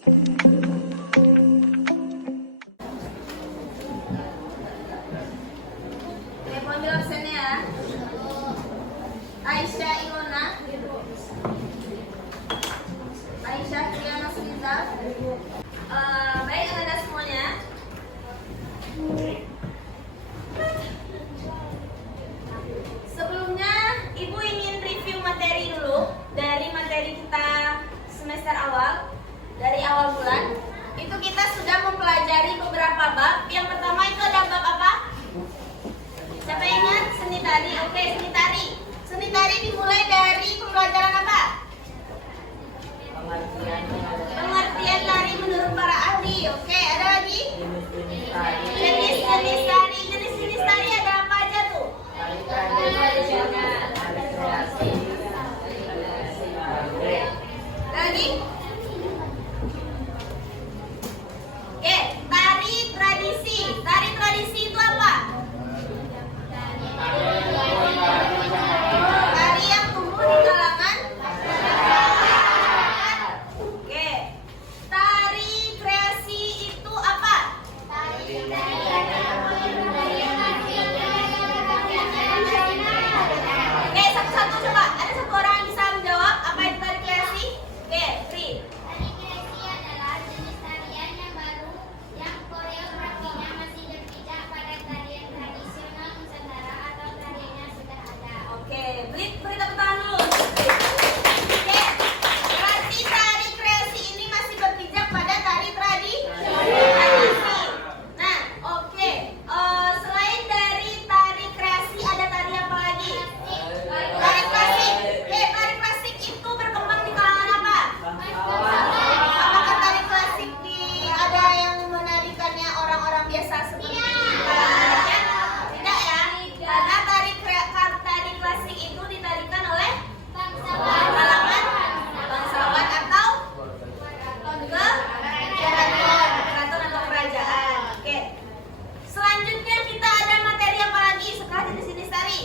Mohon jawab absennya ya. Aisyah Ilona, Aisyah Triana Sita. Baik anak-anak semuanya. Sebelumnya Ibu ingin review materi dulu dari materi kita semester awal, dari awal bulan. Itu kita sudah mempelajari beberapa bab. Yang pertama itu ada bab apa? Siapa yang ingat? Seni tari. Oke, seni tari. Seni tari dimulai dari pembelajaran apa? Pengertian tari menurut para ahli. Oke, ada lagi? Jenis-jenis tari. Jenis-jenis tari ada apa aja tuh? Lagi? Oke, tari tradisi. Tari tradisi itu apa? Tari yang tumbuh di kalangan masyarakat. Oke. Tari kreasi itu apa? Oke, satu-satu coba. Ada satu orang yang bisa menjawab apa itu tari kreasi? Oke, Pri. Tari kreasi adalah jenis tarian yang baru yang koreografinya masih berpijak pada tarian tradisional Nusantara atau tarian yang sudah ada. Oke, beri tepuk tangan dulu. Oke, berarti tari kreasi ini masih berpijak pada tari tradisi. Nah, oke. Selain dari tari kreasi ada tari apa lagi? Tari klasik. Oke, tari klasik itu berkembang di kalangan apa? Apakah tari klasik ada yang menarikannya orang-orang biasa seperti kita? Tidak ya? Karena tari klasik itu ditarikan oleh kalangan bangsawan atau keraton atau kerajaan. Oke. Selanjutnya kita ada materi apa lagi setelah jenis-jenis tari?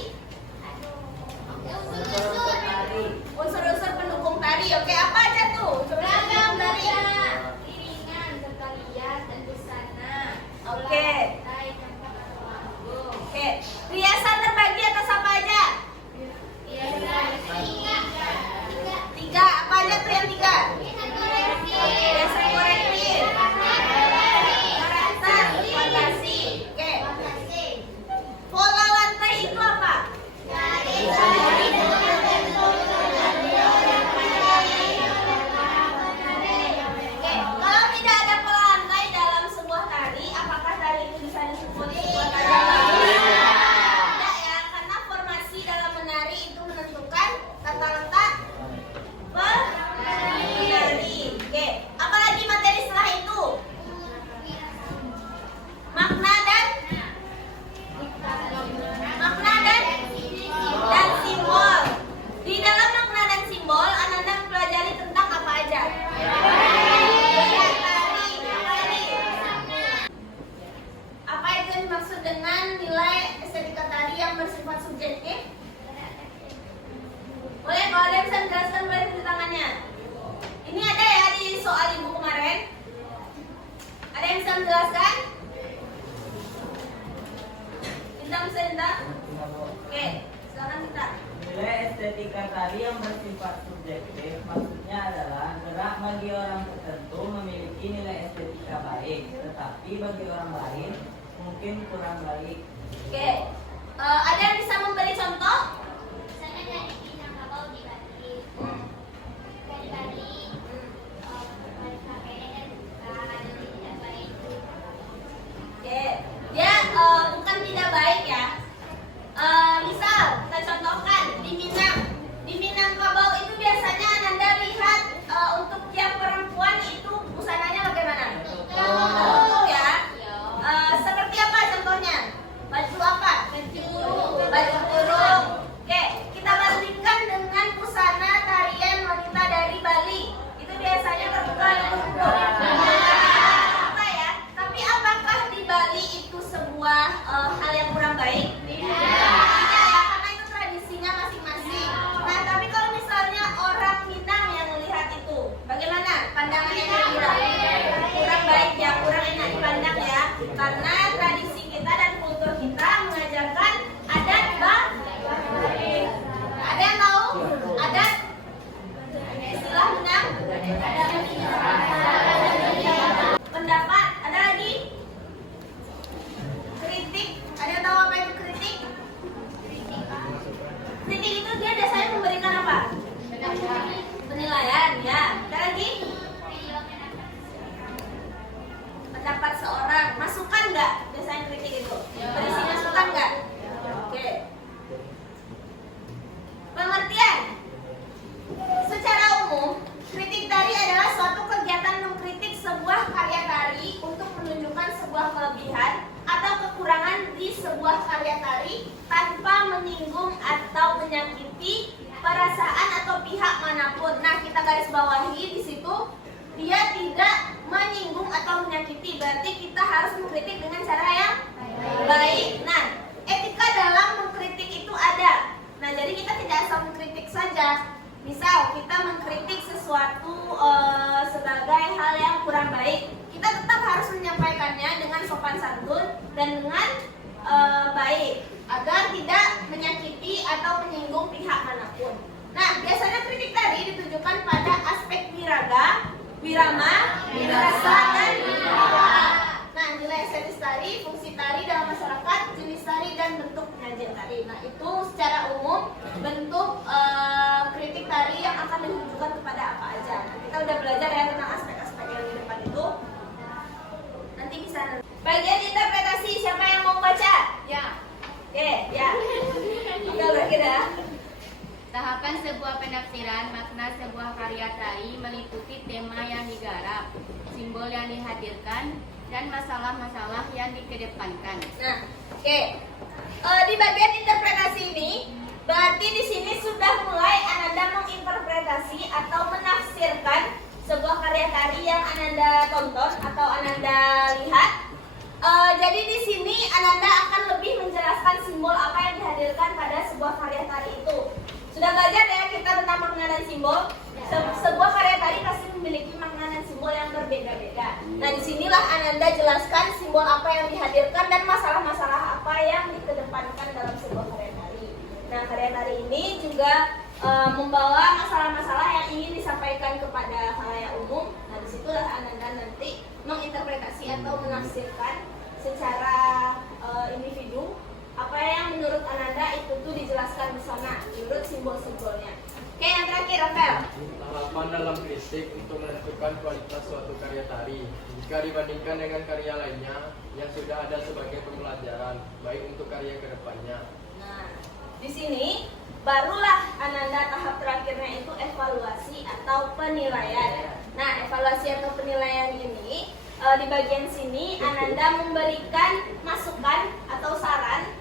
Unsur-unsur pendukung tari. Oke, apa aja tuh? Coba pendukung tari. Iringan, berkalian, dan busana. Oke. Tari tempat atau panggung. Oke. Riasan terbagi atas apa aja? Tiga. Apa aja tuh yang tiga? Riasan korektif, karakter, fantasi. Oke. Pola lantai itu apa? Oke. Kalau tidak ada pola lantai dalam sebuah tari, apakah tari itu bisa disebut sebuah tari? Tidak ya, karena formasi dalam menari itu menentukan tata letak penari. Oke, apalagi materi setelah itu? Makna dan simbol. Di dalam makna dan simbol, anak-anak mempelajari tentang apa aja? Gaya tari. Apa itu yang dimaksud dengan nilai estetika tari yang bersifat subjektif? Boleh, kalau ada yang bisa menjelaskan boleh tunjuk tangannya. Ini ada ya di soal ibu kemarin. Ada yang bisa menjelaskan? Bintang bisa bintang? Oke, silakan Bintang. Nilai estetika tari yang bersifat subjektif maksudnya adalah gerak bagi orang tertentu memiliki nilai estetika baik, tetapi bagi orang lain mungkin kurang baik. Oke, ada yang bisa memberi contoh? Misalnya dari Minangkabau di Bali. Dari Bali, balik KPR bukan tidak baik. Oke, dia bukan tidak baik ya. Misal kita contohkan di Minangkabau itu biasanya Anda lihat untuk tiap perempuan itu busananya bagaimana? Tutup ya. Seperti apa contohnya? Baju apa? Baju kurung. pihak manapun. Nah, kita garis bawahi di situ dia tidak menyinggung atau menyakiti. Berarti kita harus mengkritik dengan cara yang baik. Nah, etika dalam mengkritik itu ada. Nah, jadi kita tidak asal mengkritik saja. Misal kita mengkritik sesuatu sebagai hal yang kurang baik, kita tetap harus menyampaikannya dengan sopan santun dan dengan baik agar tidak menyakiti atau menyinggung pihak manapun. Nah, biasanya kritik tadi ditujukan pada aspek wiraga, wirama, wirasa, dan wibawa. Nah, nilai estetis tari, fungsi tari dalam masyarakat, jenis tari, dan bentuk penyajian tari. Nah, itu secara umum bentuk kritik tari yang akan ditujukan kepada apa aja. Nah, kita udah belajar ya tentang aspek-aspek yang di depan itu. Nanti bisa. Bagian interpretasi, siapa yang mau baca? Ya. Oke, ya. Oke, berakhir ya. Tahapan sebuah penafsiran makna sebuah karya tari meliputi tema yang digarap, simbol yang dihadirkan, dan masalah-masalah yang dikedepankan. Nah, oke. Di bagian interpretasi ini, berarti di sini sudah mulai Ananda menginterpretasi atau menafsirkan sebuah karya tari yang Ananda tonton atau Ananda lihat. Jadi di sini Ananda akan lebih menjelaskan simbol apa yang dihadirkan pada sebuah karya tari itu. Sudah belajar ya kita tentang makna dan simbol. Sebuah karya tari pasti memiliki makna dan simbol yang berbeda-beda. Nah, disinilah Ananda jelaskan simbol apa yang dihadirkan dan masalah-masalah apa yang dikedepankan dalam sebuah karya tari. Nah, karya tari ini juga membawa masalah-masalah yang ingin disampaikan kepada khalayak umum. Nah, disitulah Ananda nanti menginterpretasi atau menafsirkan secara individu apa yang menurut Ananda itu tuh dijelaskan di sana menurut simbol-simbolnya. Oke, yang terakhir, Rafael. Tahapan dalam kritik untuk menentukan kualitas suatu karya tari jika dibandingkan dengan karya lainnya yang sudah ada sebagai pembelajaran baik untuk karya kedepannya. Nah, di sini barulah Ananda tahap terakhirnya itu evaluasi atau penilaian. Nah, evaluasi atau penilaian ini di bagian sini Ananda memberikan masukan atau saran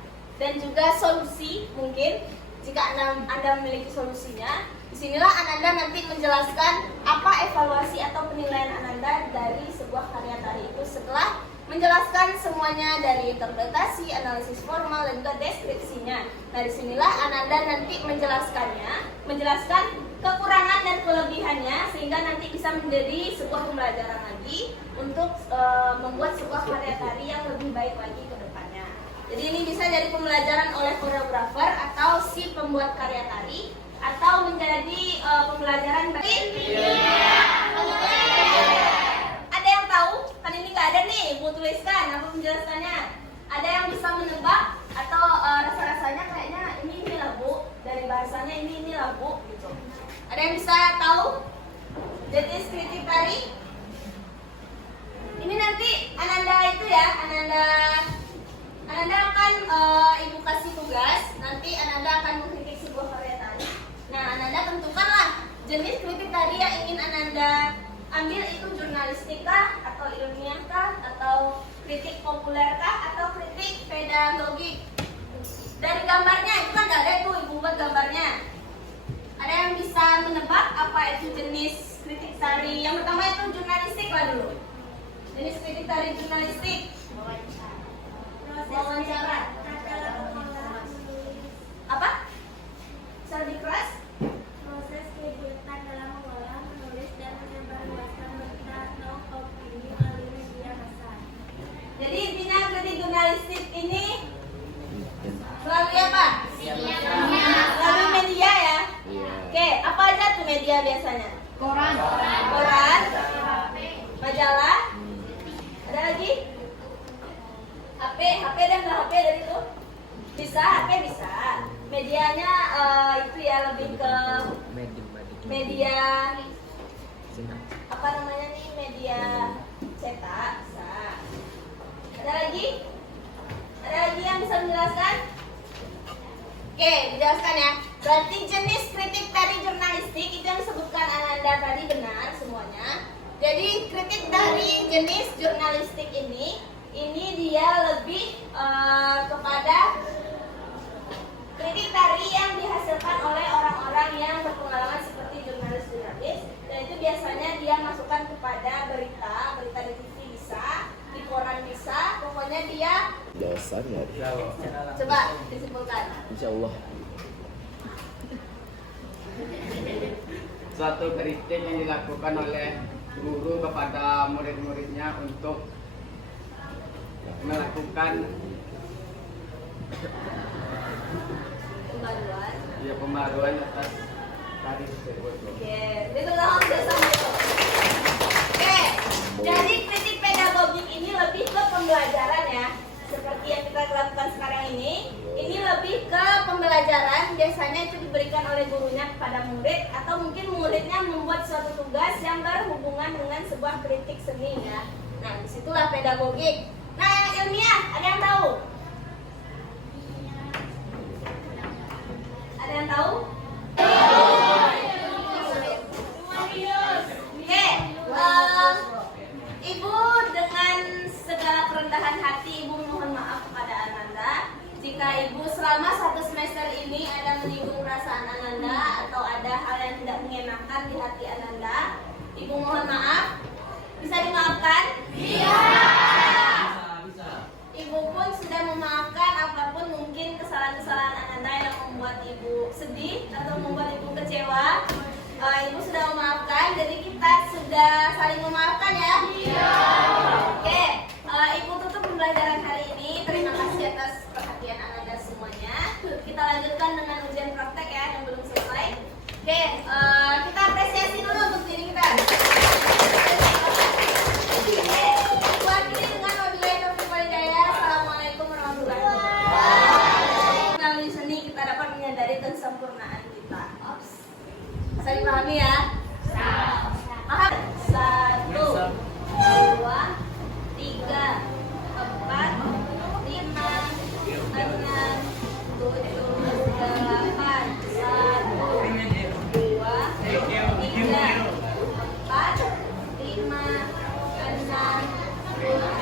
dan juga solusi mungkin jika Anda memiliki solusinya. Disinilah Ananda nanti menjelaskan apa evaluasi atau penilaian Ananda dari sebuah karya tari itu setelah menjelaskan semuanya dari interpretasi, analisis formal, dan juga deskripsinya. Nah, disinilah Ananda nanti menjelaskan kekurangan dan kelebihannya sehingga nanti bisa menjadi sebuah pembelajaran lagi untuk membuat sebuah karya tari yang lebih baik lagi ke depannya. Jadi ini bisa jadi pembelajaran oleh koreografer atau si pembuat karya tari atau menjadi pembelajaran bagi ada yang tahu? Kan ini nggak ada nih, mau tuliskan apa menjelaskannya. Ada yang bisa menebak atau rasa-rasanya kayaknya ini lagu dari bahasanya ini lagu gitu. Ada yang bisa tahu jenis kritik tari? Ini nanti Ananda itu ya, Ananda akan ibu kasih tugas. Nanti Ananda akan mengkritik sebuah karya tari. Nah, Ananda tentukanlah jenis kritik tari yang ingin Ananda ambil itu jurnalistik kah, atau ilmiah kah, atau kritik populer kah, atau kritik pedagogik. Dari gambarnya itu kan nggak ada tuh ibu buat gambarnya. Ada yang bisa menebak apa itu jenis kritik tari? Yang pertama itu jurnalistik lah dulu. Jenis kritik tari jurnalistik. Wawancara. Apa? Bisa lebih keras? Proses kegiatan dalam mengolah, menulis, dan menyebarluaskan berita atau opini melalui media massa. Jadi intinya kritik jurnalistik ini melalui apa? Melalui media ya? Oke, apa aja tuh media biasanya? Koran. Koran, majalah, ada lagi? HP dan nggak HP dari itu? Bisa, HP bisa. Medianya itu ya lebih ke media apa namanya nih, media cetak bisa. Ada lagi? Ada lagi yang bisa menjelaskan? Oke, dijelaskan ya. Berarti jenis kritik tari jurnalistik itu yang disebutkan Ananda tadi benar semuanya. Jadi kritik dari jenis jurnalistik ini dia lebih kepada kritik tari yang dihasilkan oleh orang-orang yang berpengalaman seperti biasanya dia masukkan kepada berita di TV bisa, di koran bisa, pokoknya dia. Dasarnya. Coba disimpulkan. Insya Allah. Suatu kritik yang dilakukan oleh guru kepada murid-muridnya untuk melakukan pembaruan atas tadi tersebut. Oke, itu dong biasanya. Oke, jadi kritik pedagogik ini lebih ke pembelajaran ya. Seperti yang kita lakukan sekarang ini lebih ke pembelajaran. Biasanya itu diberikan oleh gurunya kepada murid, atau mungkin muridnya membuat suatu tugas yang berhubungan dengan sebuah kritik seni ya. Nah, disitulah pedagogik. Nah, yang ilmiah, ada yang tahu? Ada yang tahu? Oke, Ibu dengan segala kerendahan hati Ibu mohon maaf kepada Ananda jika Ibu selama 1 semester ini ada menyinggung perasaan Ananda atau ada hal yang tidak mengenakan di hati Ananda. Ibu mohon maaf. Bisa dimaafkan? Iya. Ibu pun sudah memaafkan apapun mungkin kesalahan-kesalahan Ananda yang membuat Ibu sedih atau membuat Ibu kecewa. Ibu sudah memaafkan, jadi kita sudah saling memaafkan ya? Iya. Oke, Ibu tutup pembelajaran hari ini. Terima kasih atas perhatian Ananda semuanya. Kita lanjutkan dengan ujian praktek ya yang belum selesai. Oke, kita apresiasi dulu untuk diri kita. Wakili dengan wabillahi taufiq wal hidayah. Assalamualaikum warahmatullahi wabarakatuh. Melalui seni kita dapat menyadari kesempurnaan kita. Bisa dipahami ya? Paham? 1, 2, 3, 4, 5, 6, 7, 8. 1, 2, 3, 4, 5, 6, 7,